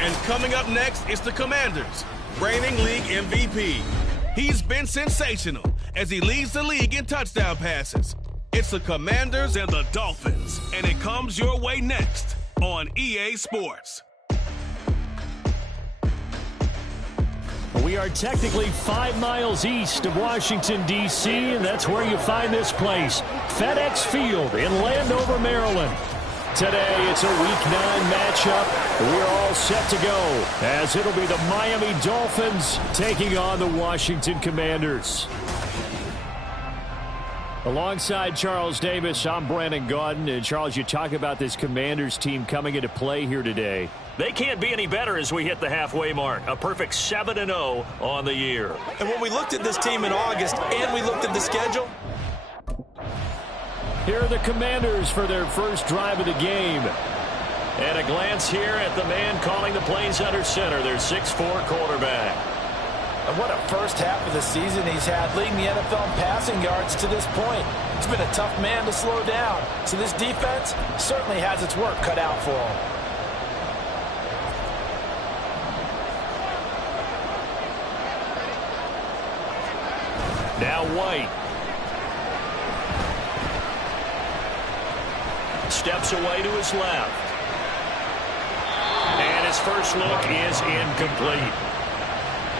And coming up next is the Commanders, reigning league MVP. He's been sensational as he leads the league in touchdown passes. It's the Commanders and the Dolphins, and it comes your way next on EA Sports. We are technically 5 miles east of Washington, D.C., and that's where you find this place, FedEx Field in Landover, Maryland. Today, it's a Week 9 matchup. We're all set to go, as it'll be the Miami Dolphins taking on the Washington Commanders. Alongside Charles Davis, I'm Brandon Gaudin. And Charles, you talk about this Commanders team coming into play here today. They can't be any better as we hit the halfway mark. A perfect 7-0 on the year. And when we looked at this team in August and we looked at the schedule. Here are the Commanders for their first drive of the game. And a glance here at the man calling the plays under center, their 6'4" quarterback. And what a first half of the season he's had, leading the NFL in passing yards to this point. He's been a tough man to slow down. So this defense certainly has its work cut out for him. Now White. Steps away to his left. And his first look is incomplete.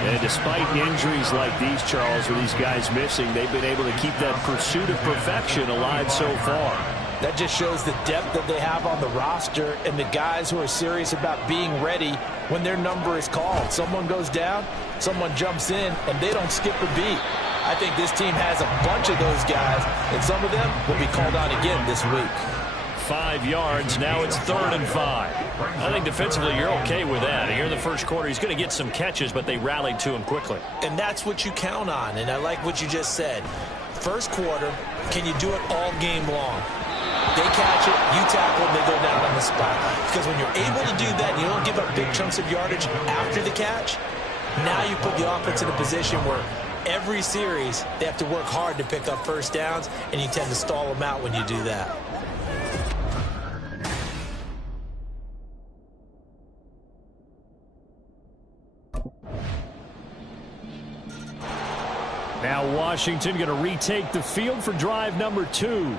And despite injuries like these, Charles, with these guys missing, they've been able to keep that pursuit of perfection alive so far. That just shows the depth that they have on the roster and the guys who are serious about being ready when their number is called. Someone goes down, someone jumps in, and they don't skip a beat. I think this team has a bunch of those guys, and some of them will be called on again this week. 5 yards. Now it's 3rd and 5. I think defensively you're okay with that. Here in the first quarter, he's going to get some catches, but they rallied to him quickly. And that's what you count on, and I like what you just said. First quarter, can you do it all game long? They catch it, you tackle, and they go down on the spot. Because when you're able to do that and you don't give up big chunks of yardage after the catch, now you put the offense in a position where every series they have to work hard to pick up first downs, and you tend to stall them out when you do that. Now Washington going to retake the field for drive number 2.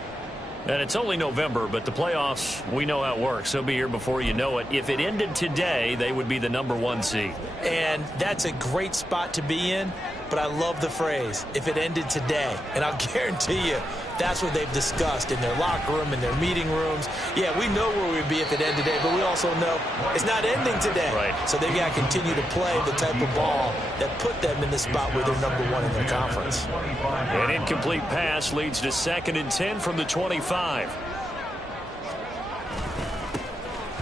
And it's only November, but the playoffs, we know how it works. They'll be here before you know it. If it ended today, they would be the number 1 seed. And that's a great spot to be in, but I love the phrase, if it ended today. And I'll guarantee you, that's what they've discussed in their locker room, in their meeting rooms. Yeah, we know where we'd be if it ended today, but we also know it's not ending today. Right. So they've got to continue to play the type of ball that put them in the spot where they're number 1 in their conference. An incomplete pass leads to 2nd and 10 from the 25.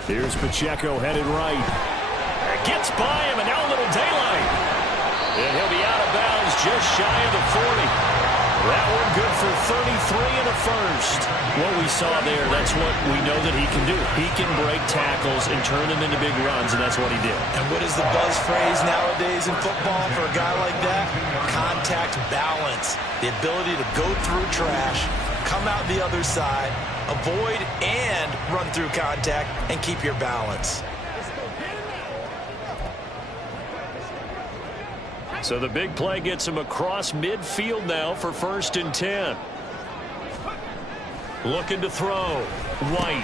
Here's Pacheco headed right. Gets by him, and now a little daylight. And he'll be out of bounds just shy of the 40. That one good for 33 in the first. What we saw there, that's what we know that he can do. He can break tackles and turn them into big runs, and that's what he did. And what is the buzz phrase nowadays in football for a guy like that? Contact balance. The ability to go through trash, come out the other side, avoid and run through contact, and keep your balance. So the big play gets him across midfield now for 1st and 10. Looking to throw. White.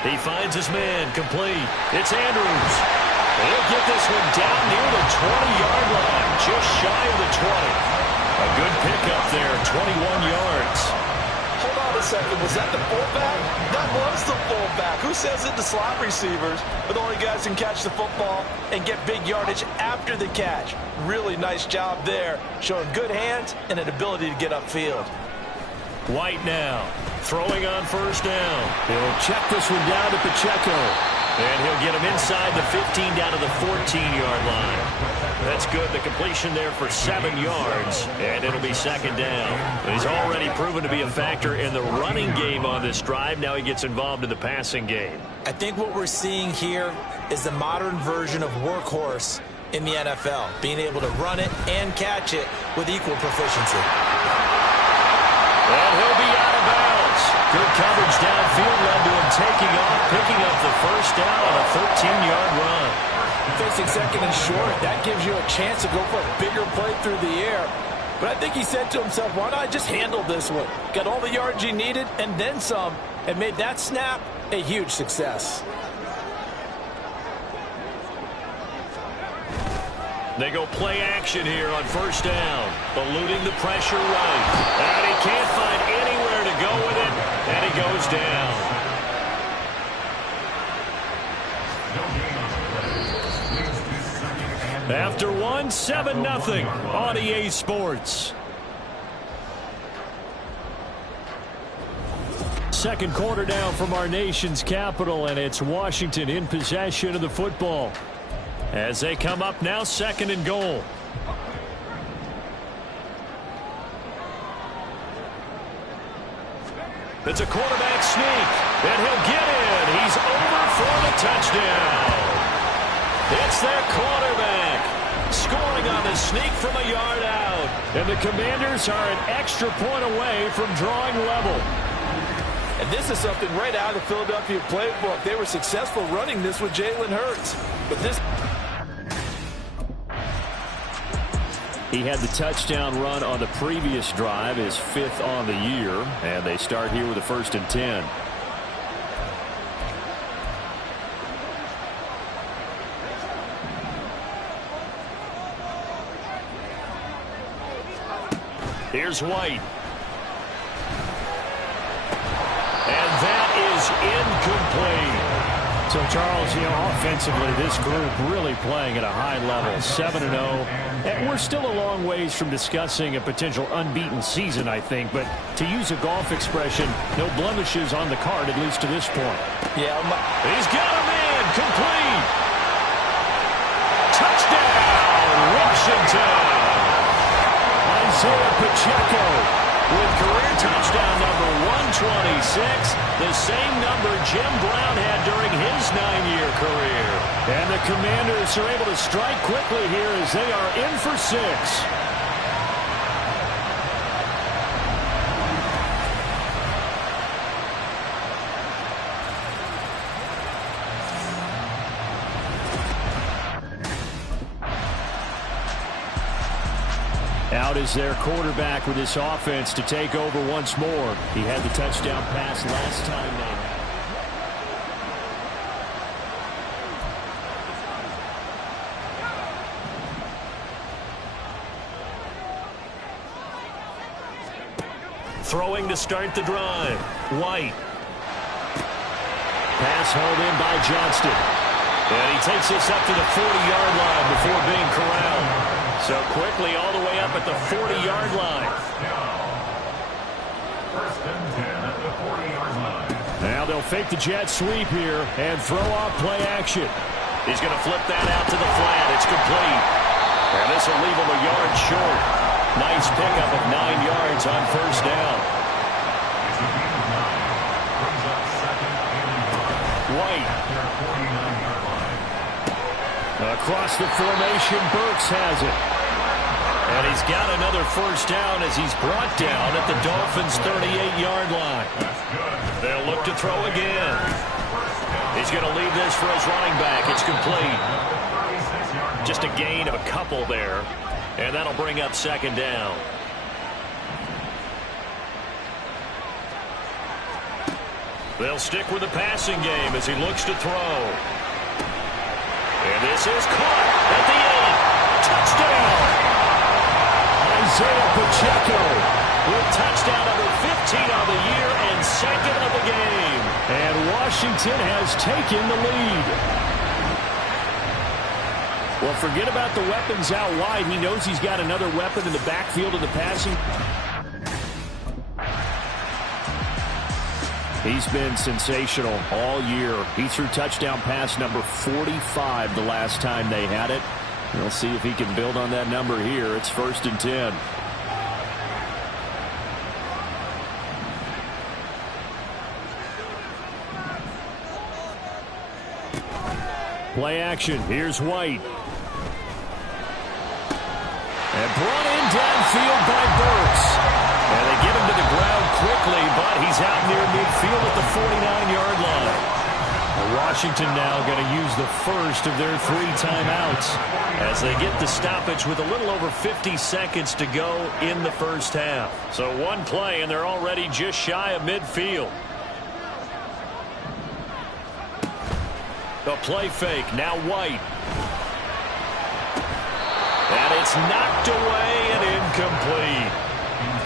He finds his man. Complete. It's Andrews. He'll get this one down near the 20-yard line. Just shy of the 20. A good pickup there. 21 yards. Hold on a second. Was that the fullback? That was the fullback. Who says it? The slot receivers are the only guys who can catch the football and get big yardage after the catch. Really nice job there, showing good hands and an ability to get upfield. White now, throwing on 1st down. He'll check this one down to Pacheco. And he'll get him inside the 15 down to the 14-yard line. That's good. The completion there for 7 yards, and it'll be 2nd down. He's already proven to be a factor in the running game on this drive. Now he gets involved in the passing game. I think what we're seeing here is the modern version of workhorse in the NFL, being able to run it and catch it with equal proficiency. And he'll be out of bounds. Good coverage downfield led to him taking off, picking up the 1st down on a 13-yard run. missing second and short. That gives you a chance to go for a bigger play through the air. But I think he said to himself, why not just handle this one? Got all the yards you needed and then some, and made that snap a huge success. They go play action here on first down, eluding the pressure right. And he can't find anywhere to go with it, and he goes down. After one, 7-0 on EA Sports. Second quarter down from our nation's capital, and it's Washington in possession of the football. As they come up now, second and goal. It's a quarterback sneak, and he'll get in. He's over for the touchdown. It's their quarterback scoring on the sneak from a yard out. And the Commanders are an extra point away from drawing level. And this is something right out of the Philadelphia playbook. They were successful running this with Jalen Hurts. But this... He had the touchdown run on the previous drive, his 5th on the year. And they start here with a 1st and 10. Here's White. And that is incomplete. So, Charles, offensively, this group really playing at a high level, 7-0. And we're still a long ways from discussing a potential unbeaten season, I think. But to use a golf expression, no blemishes on the card, at least to this point. Yeah, he's got a man complete. Touchdown, Washington. Isaiah Pacheco with career touchdown number 126, the same number Jim Brown had during his 9-year career. And the Commanders are able to strike quickly here as they are in for 6. Out is their quarterback with this offense to take over once more. He had the touchdown pass last time they had. Throwing to start the drive. White. Pass hauled in by Johnston. And he takes this up to the 40-yard line before being corralled. So quickly all the way up at the 40-yard line. Now they'll fake the jet sweep here and throw off play action. He's going to flip that out to the flat. It's complete. And this will leave him a yard short. Nice pickup of 9 yards on first down. White. Across the formation, Burks has it. And he's got another first down as he's brought down at the Dolphins' 38-yard line. They'll look to throw again. He's going to leave this for his running back. It's complete. Just a gain of a couple there. And that'll bring up second down. They'll stick with the passing game as he looks to throw. And this is caught at the end. Touchdown! Isaiah Pacheco with touchdown number 15 on the year and 2nd of the game. And Washington has taken the lead. Well, forget about the weapons out wide. He knows he's got another weapon in the backfield of the passing. He's been sensational all year. He threw touchdown pass number 45 the last time they had it. We'll see if he can build on that number here. It's 1st and 10. Play action. Here's White. And brought in downfield by Burks. And they get him to the ground quickly, but he's out near midfield at the 49-yard line. Washington now going to use the first of their 3 timeouts as they get the stoppage with a little over 50 seconds to go in the first half. So one play, and they're already just shy of midfield. A play fake, now White. And it's knocked away and incomplete.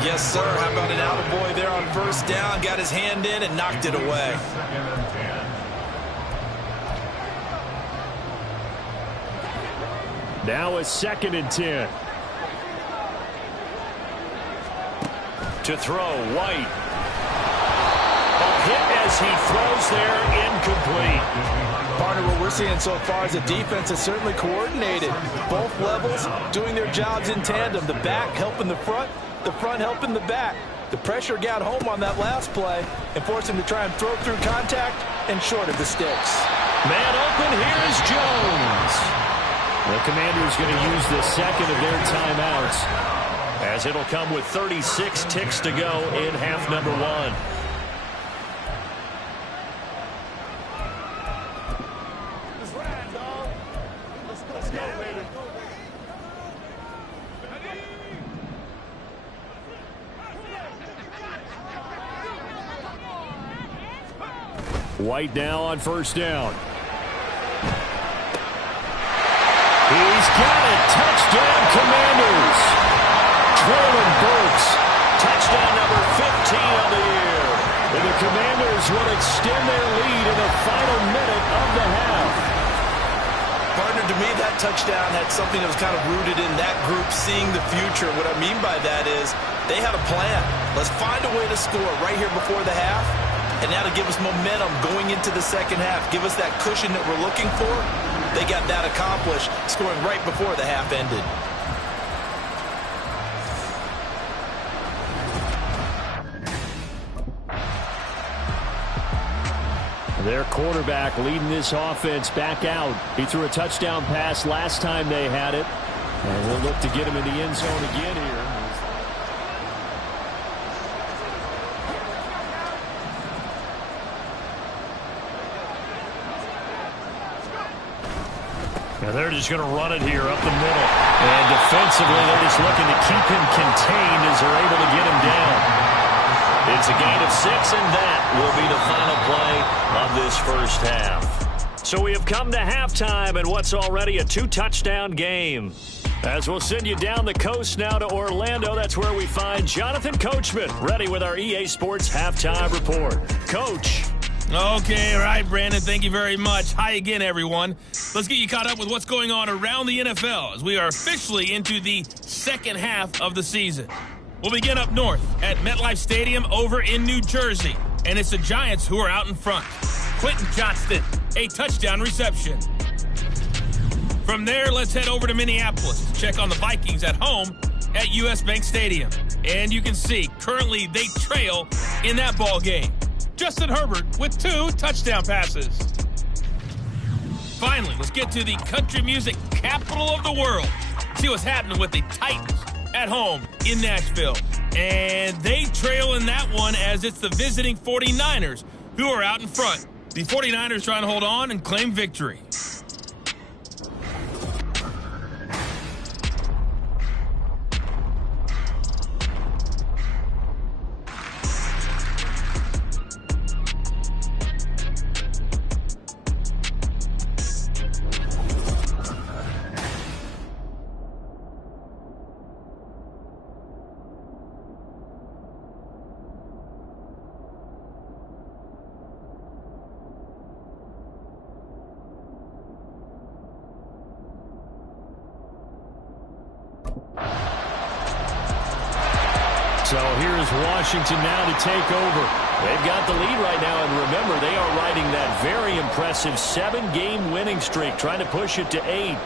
Yes, sir. How about an attaboy there on first down? Got his hand in and knocked it away. Now a 2nd and 10. To throw, White. A hit as he throws there, incomplete. Partner, what we're seeing so far is the defense is certainly coordinated. Both levels doing their jobs in tandem. The back helping the front helping the back. The pressure got home on that last play and forced him to try and throw through contact and short of the sticks. Man open, here's Jones. The Commanders going to use the 2nd of their timeouts, as it'll come with 36 ticks to go in half number 1. White now on first down. He's got it. Touchdown, Commanders. Traylon Burks. Touchdown number 15 of the year. And the Commanders will extend their lead in the final minute of the half. Partner, to me, that touchdown had something that was kind of rooted in that group seeing the future. What I mean by that is they had a plan. Let's find a way to score right here before the half. And now to give us momentum going into the second half. Give us that cushion that we're looking for. They got that accomplished, scoring right before the half ended. Their quarterback leading this offense back out. He threw a touchdown pass last time they had it. And we'll look to get him in the end zone again here. Now they're just going to run it here up the middle. And defensively, they're just looking to keep him contained as they're able to get him down. It's a gain of 6, and that will be the final play of this first half. So we have come to halftime in what's already a 2-touchdown game. As we'll send you down the coast now to Orlando, that's where we find Jonathan Coachman ready with our EA Sports Halftime Report. Coach. Okay, all right, Brandon, thank you very much. Hi again, everyone. Let's get you caught up with what's going on around the NFL as we are officially into the second half of the season. We'll begin up north at MetLife Stadium over in New Jersey, and it's the Giants who are out in front. Quentin Johnston, a touchdown reception. From there, let's head over to Minneapolis to check on the Vikings at home at US Bank Stadium. And you can see, currently they trail in that ball game. Justin Herbert with 2 touchdown passes. Finally, let's get to the country music capital of the world. See what's happening with the Titans at home in Nashville. And they trail in that one as it's the visiting 49ers who are out in front. The 49ers trying to hold on and claim victory. So here's Washington now to take over. They've got the lead right now, and remember, they are riding that very impressive 7-game winning streak, trying to push it to 8.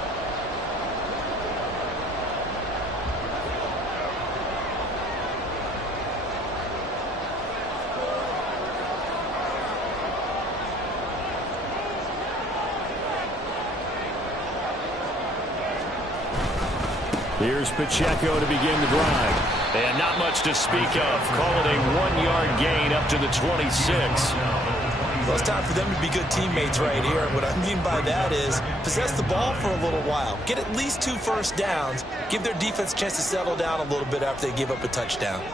Here's Pacheco to begin the drive. And not much to speak of. Call it a 1-yard gain up to the 26. Well, it's time for them to be good teammates right here. And what I mean by that is possess the ball for a little while. Get at least 2 first downs. Give their defense a chance to settle down a little bit after they give up a touchdown.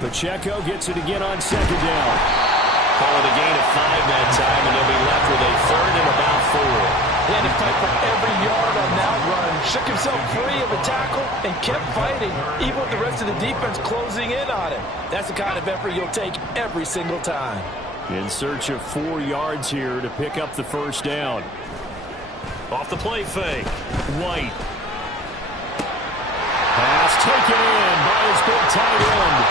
Pacheco gets it again on second down. Calling a gain of 5 that time, and they'll be left with a 3rd and about 4. He had to fight for every yard on that run. Shook himself free of a tackle and kept fighting, even with the rest of the defense closing in on him. That's the kind of effort you'll take every single time. In search of 4 yards here to pick up the first down. Off the play fake. White. Pass taken in by his big tight end.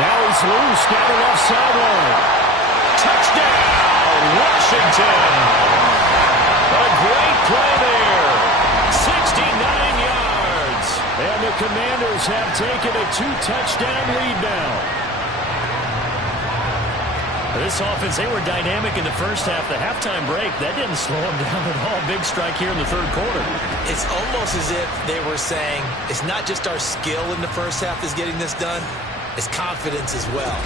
Now he's loose down the left sideline. Touchdown, Washington. A great play there. 69 yards. And the Commanders have taken a 2-touchdown lead now. This offense, they were dynamic in the first half. The halftime break, that didn't slow them down at all. Big strike here in the 3rd quarter. It's almost as if they were saying, it's not just our skill in the first half that's getting this done, it's confidence as well.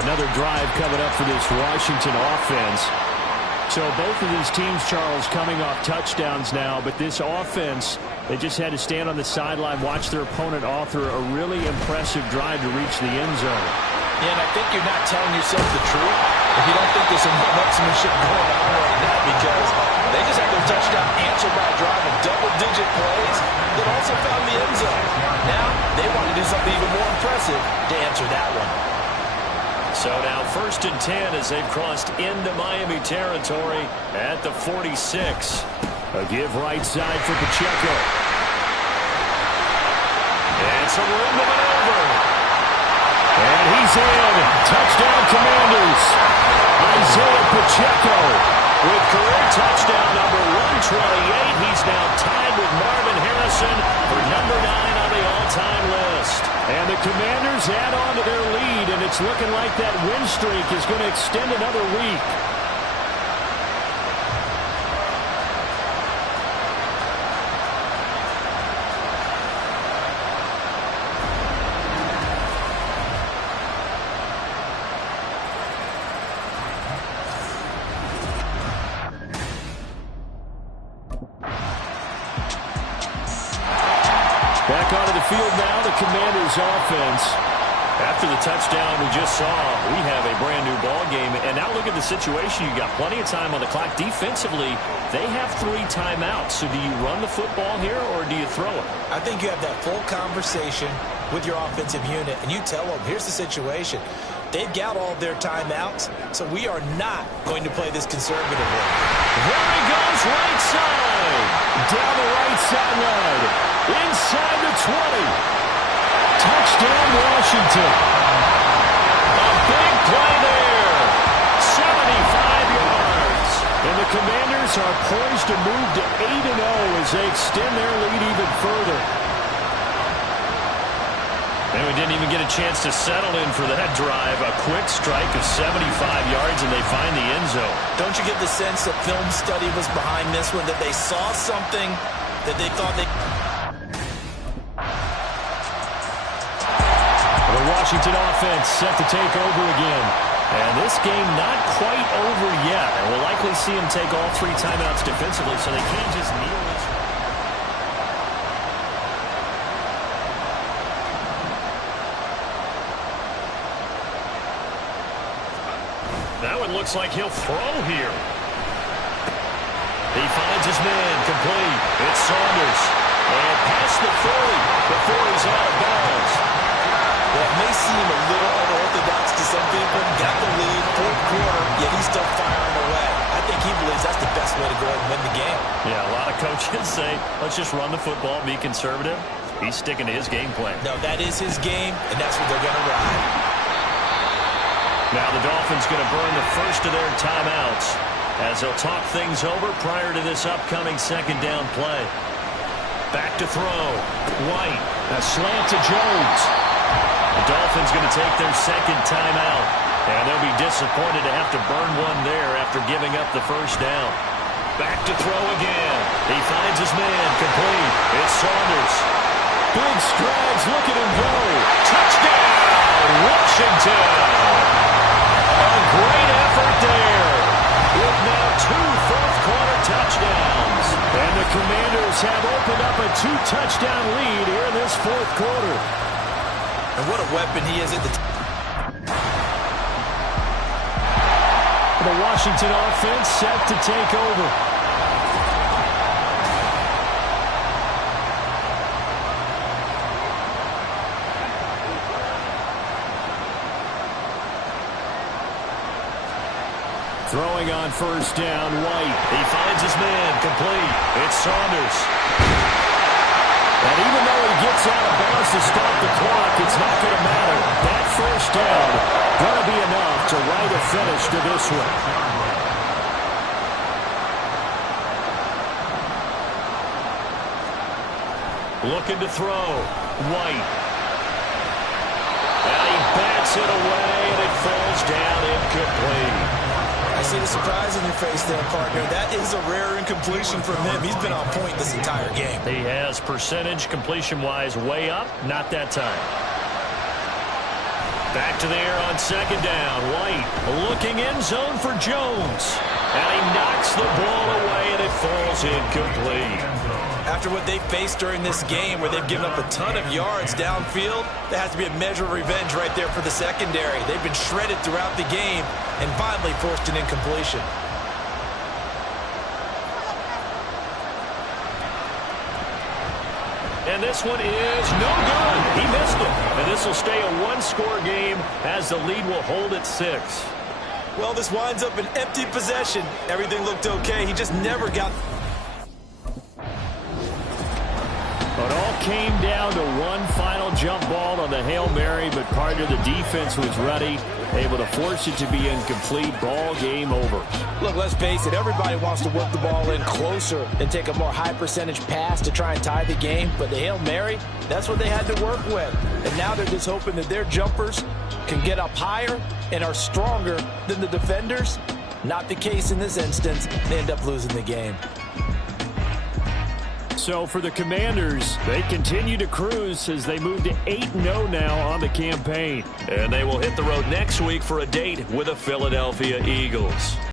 Another drive coming up for this Washington offense. So both of these teams, Charles, coming off touchdowns now, but this offense, they just had to stand on the sideline, watch their opponent author a really impressive drive to reach the end zone. Yeah, and I think you're not telling yourself the truth if you don't think there's some one-upsmanship going on right now, because they just had their touchdown answered by a drive of double-digit plays that also found the end zone. Now they want to do something even more impressive to answer that one. So now 1st and 10 as they've crossed into Miami territory at the 46. A give right side for Pacheco. And some room to maneuver. And he's in. Touchdown Commanders. Isaiah Pacheco with career touchdown number 128. He's now tied with Marvin Harrison for number 9 on the all-time list. And the Commanders add on to their lead, and it's looking like that win streak is going to extend another week. Back onto the field now, the Commanders offense. After the touchdown we just saw, we have a brand new ball game. And now look at the situation. You got plenty of time on the clock. Defensively, they have 3 timeouts. So do you run the football here or do you throw it? I think you have that full conversation with your offensive unit, and you tell them, here's the situation. They've got all their timeouts, so we are not going to play this conservatively. There he goes, right side. Down the right sideline. Inside the 20. Touchdown, Washington. A big play there. 75 yards. And the Commanders are poised to move to 8-0 as they extend their lead even further. And we didn't even get a chance to settle in for that drive. A quick strike of 75 yards, and they find the end zone. Don't you get the sense that film study was behind this one, that they saw something that they thought they... The Washington offense set to take over again. And this game not quite over yet. And we'll likely see them take all 3 timeouts defensively, so they can't just kneel this. Now it looks like he'll throw here. He finds his man complete. It's Saunders. And past the 40 before he's out of bounds. Well, it may seem a little unorthodox to some people. Got the lead, 4th quarter, yet he's still firing away. I think he believes that's the best way to go ahead and win the game. Yeah, a lot of coaches say, let's just run the football, be conservative. He's sticking to his game plan. No, that is his game, and that's what they're going to ride. Now the Dolphins going to burn the first of their timeouts as they'll talk things over prior to this upcoming 2nd down play. Back to throw. White. A slant to Jones. The Dolphins going to take their 2nd timeout. And they'll be disappointed to have to burn one there after giving up the first down. Back to throw again. He finds his man, complete. It's Saunders. Big strides, look at him go. Touchdown, Washington. A great effort there. With now 2 fourth-quarter touchdowns. And the Commanders have opened up a 2-touchdown lead here in this fourth quarter. And what a weapon he is at the The Washington offense set to take over. Throwing on first down, White. He finds his man, complete. It's Saunders. And even though he gets out of bounds to stop the clock, it's not going to matter. That first down going to be enough to write a finish to this one. Looking to throw. White. And he bats it away, and it falls down incomplete. I see the surprise in your face there, partner. That is a rare incompletion from him. He's been on point this entire game. He has percentage completion-wise way up. Not that time. Back to the air on second down. White looking end zone for Jones. And he knocks the ball away, and it falls incomplete. After what they faced during this game where they've given up a ton of yards downfield, there has to be a measure of revenge right there for the secondary. They've been shredded throughout the game and finally forced an incompletion. And this one is no good. He missed it. And this will stay a one-score game as the lead will hold at 6. Well, this winds up an empty possession. Everything looked okay. He just never got... It all came down to one final jump ball on the Hail Mary, but partner, the defense was ready, able to force it to be incomplete. Ball game over. Look, let's face it, everybody wants to work the ball in closer and take a more high-percentage pass to try and tie the game, but the Hail Mary, that's what they had to work with. And now they're just hoping that their jumpers can get up higher and are stronger than the defenders. Not the case in this instance. They end up losing the game. So for the Commanders, they continue to cruise as they move to 8-0 now on the campaign. And they will hit the road next week for a date with the Philadelphia Eagles.